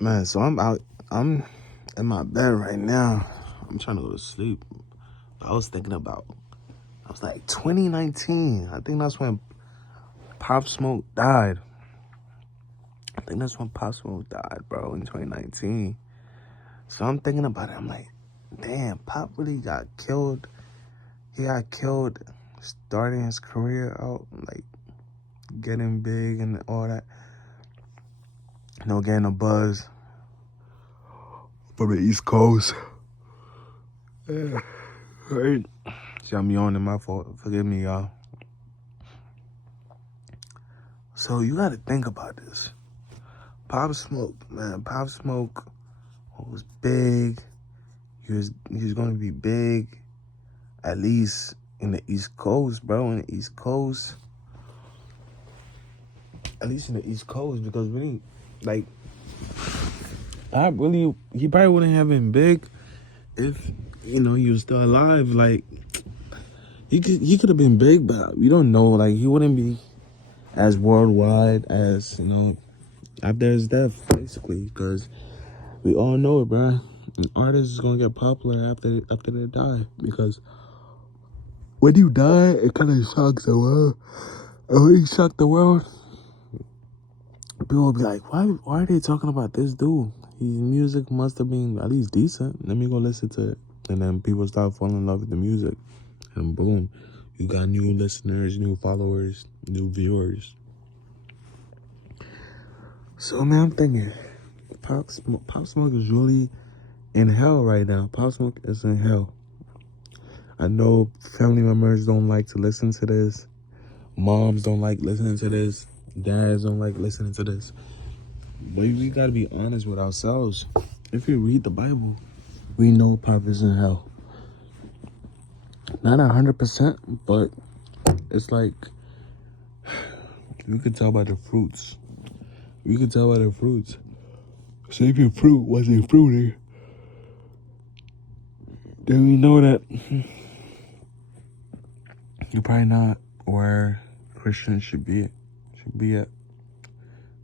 Man, so I'm out. I'm in my bed right now. I'm trying to go to sleep. I was thinking about. I was like 2019. I think that's when Pop Smoke died. I think that's when Pop Smoke died, bro, in 2019. So I'm thinking about it. I'm like, damn, Pop really got killed. He got killed starting his career out, like getting big and all that. Getting a buzz from the East Coast. Yeah. Right. See, I'm yawning, my fault. Forgive me, y'all. So you gotta think about this. Pop Smoke, man. Pop Smoke was big. He was gonna be big, at least in the East Coast, bro. In the East Coast. At least in the East Coast, because really, like, he probably wouldn't have been big if, he was still alive. Like, he could have been big, but we don't know. Like, he wouldn't be as worldwide as, after his death, basically, because we all know it, bro. An artist is gonna get popular after they die, because when you die, it kind of shocks the world. And when you shock the world, people will be like, why are they talking about this dude? His music must have been at least decent. Let me go listen to it. And then people start falling in love with the music. And boom, you got new listeners, new followers, new viewers. So, man, I'm thinking, Pop Smoke is really in hell right now. Pop Smoke is in hell. I know family members don't like to listen to this. Moms don't like listening to this. Dads don't like listening to this. But we gotta be honest with ourselves. If you read the Bible, we know Pop is in hell. Not 100%, but it's like, you could tell by the fruits. You could tell by the fruits. So if your fruit wasn't fruity, then we know that you're probably not where Christians should be at.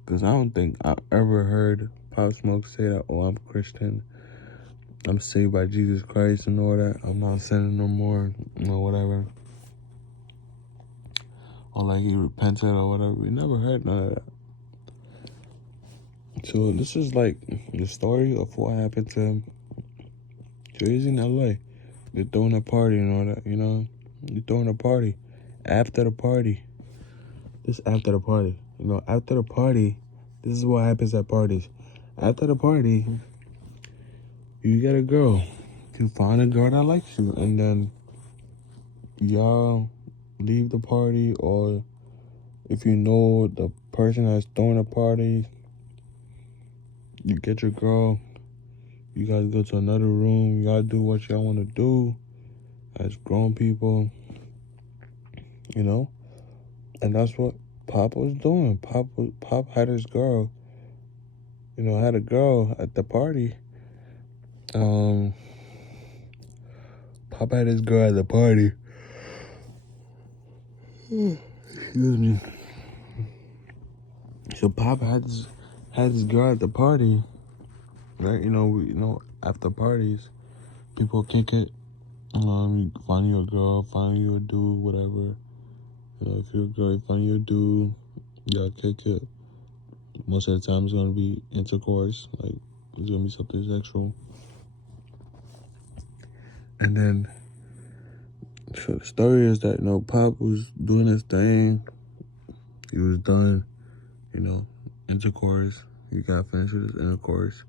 Because I don't think I ever heard Pop Smoke say that, oh, I'm Christian, I'm saved by Jesus Christ and all that, I'm not sinning no more, whatever. Or like he repented or whatever. We never heard none of that. So this is like the story of what happened to him. So he's in LA. They're throwing a party and all that, They're throwing a party. After the party. After the party. After the party, this is what happens at parties. After the party, you get a girl. You find a girl that likes you, and then y'all leave the party, or if you know the person that's throwing a party, you get your girl, you guys go to another room, y'all do what y'all want to do as grown people, and that's what Pop was doing. Pop had his girl, had a girl at the party. Pop had his girl at the party. Excuse me. So Pop had his girl at the party, right? After parties, people kick it. Find you a girl, find you a dude, whatever. If you're a girl, you find you a dude, y'all kick it. Most of the time, it's gonna be intercourse, like it's gonna be something sexual. And then, so the story is that Pop was doing his thing. He was done, intercourse. He got finished with his intercourse.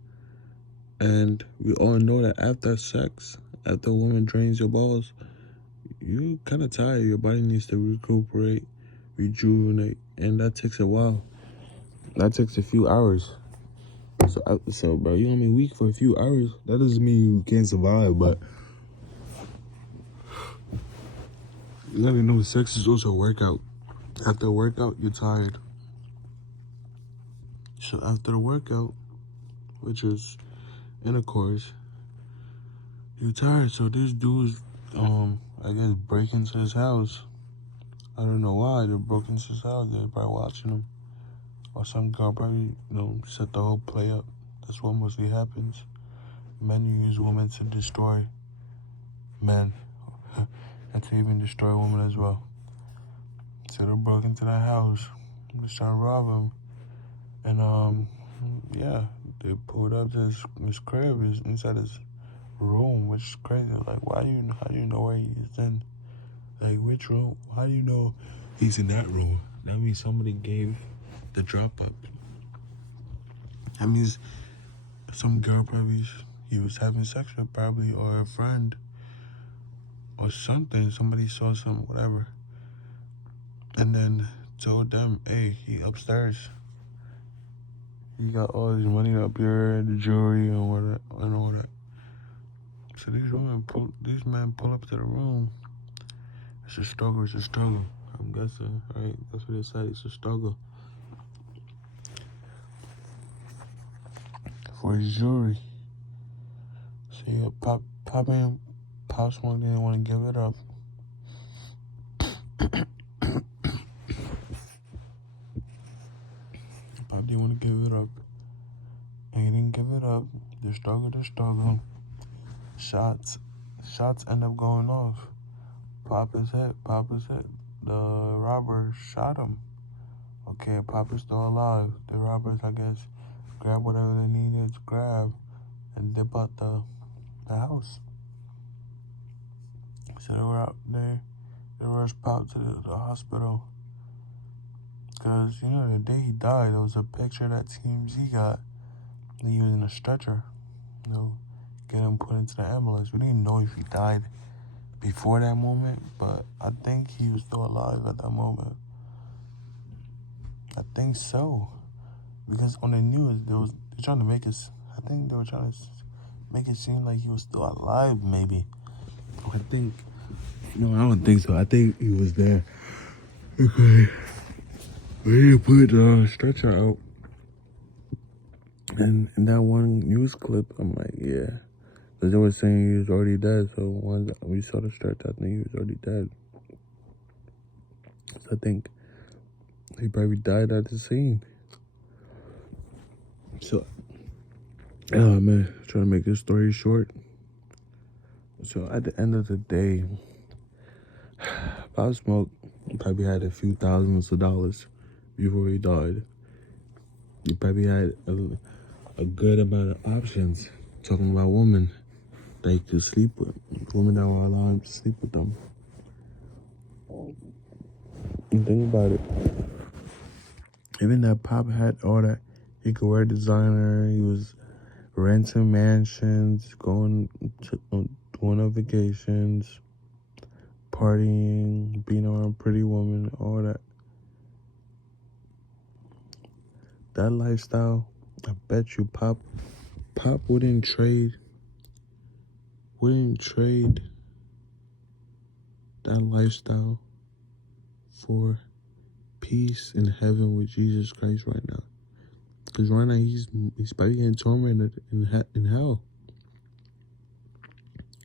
And we all know that after sex, after a woman drains your balls, you kind of tired. Your body needs to recuperate, rejuvenate, and that takes a while. That takes a few hours. So bro, you only weak for a few hours. That doesn't mean you can't survive, but you gotta know sex is also a workout. After a workout, you're tired. So after the workout, which is intercourse, you're tired. So this dude's, I guess, break into his house. I don't know why they broke into his house. They're probably watching him. Or some girl probably, set the whole play up. That's what mostly happens. Men use women to destroy men, and to even destroy women as well. So they broke into that house, was trying to rob him, and yeah, they pulled up to his crib, inside his room, which is crazy. Like, how do you know where he is in? Like, which room? How do you know he's in that room? That means somebody gave the drop up. That means some girl probably he was having sex with, probably, or a friend, or something. Somebody saw something, whatever, and then told them, "Hey, he upstairs. He got all his money up here, the jewelry, and all that." So these men pull up to the room. It's a struggle. It's a struggle. I'm guessing, right? That's what they said. It's a struggle for his jewelry. So yeah, Pop Smoke didn't want to give it up. Pop didn't want to give it up. And he didn't give it up. The struggle. Shots end up going off. Pop is hit. The robber shot him. Okay, Pop is still alive. The robbers, I guess, grab whatever they needed to grab and dip out the house. So they were out there. They rushed Pop to the hospital. Because, the day he died, there was a picture that TMZ got. He was in a stretcher, getting him put into the ambulance. We didn't know if he died before that moment, but I think he was still alive at that moment. I think so. Because on the news, they're trying to make us, I think they were trying to make it seem like he was still alive, maybe. I think, no, I don't think so. I think he was there. Okay. We put the stretcher out. And in that one news clip, I'm like, yeah. Because they were saying he was already dead. So once we saw the stretcher, I think he was already dead. So I think he probably died at the scene. So, oh man, trying to make this story short. So at the end of the day, Pop Smoke probably had a few thousands of dollars before he died. He probably had a good amount of options, talking about women that he could sleep with, women that will allow him to sleep with them. And think about it. Even that Pop had all that. He could wear designer. He was renting mansions, going on vacations, partying, being around pretty women, all that. That lifestyle, I bet you Pop wouldn't trade that lifestyle for peace in heaven with Jesus Christ right now. Because right now he's probably getting tormented in hell.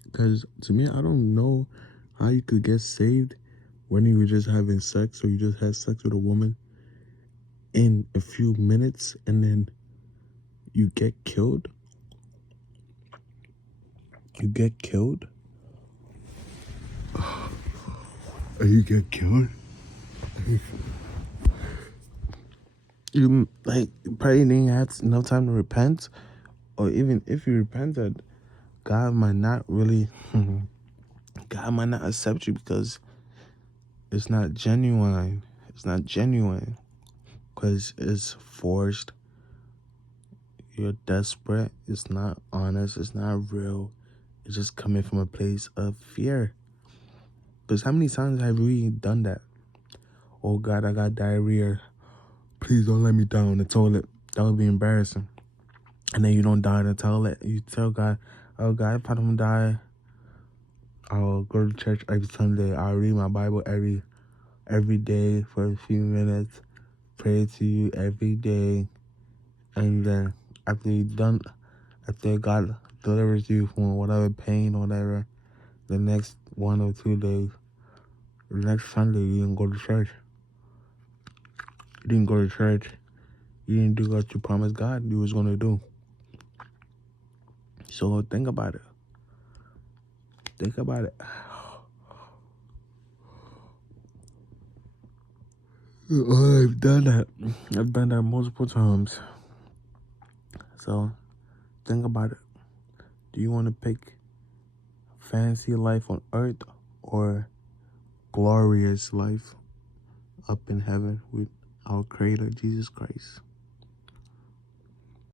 Because to me, I don't know how you could get saved when you were just having sex, or you just had sex with a woman in a few minutes and then you get killed. You get killed? Or you get killed? You probably didn't have enough time to repent. Or even if you repented, God might not accept you because it's not genuine. Because it's forced. You're desperate. It's not honest. It's not real. It's just coming from a place of fear. Because how many times have we done that? Oh God, I got diarrhea. Please don't let me die on the toilet. That would be embarrassing. And then you don't die on the toilet. You tell God, oh God, if I don't die, I'll go to church every Sunday. I'll read my Bible every day for a few minutes. Pray to you every day. And then after God delivers you from whatever pain or whatever, the next 1 or 2 days, the next Sunday, you didn't go to church. You didn't go to church. You didn't do what you promised God you was going to do. So think about it. Think about it. I've done that. I've done that multiple times. So think about it. Do you want to pick fancy life on earth or glorious life up in heaven with our Creator, Jesus Christ?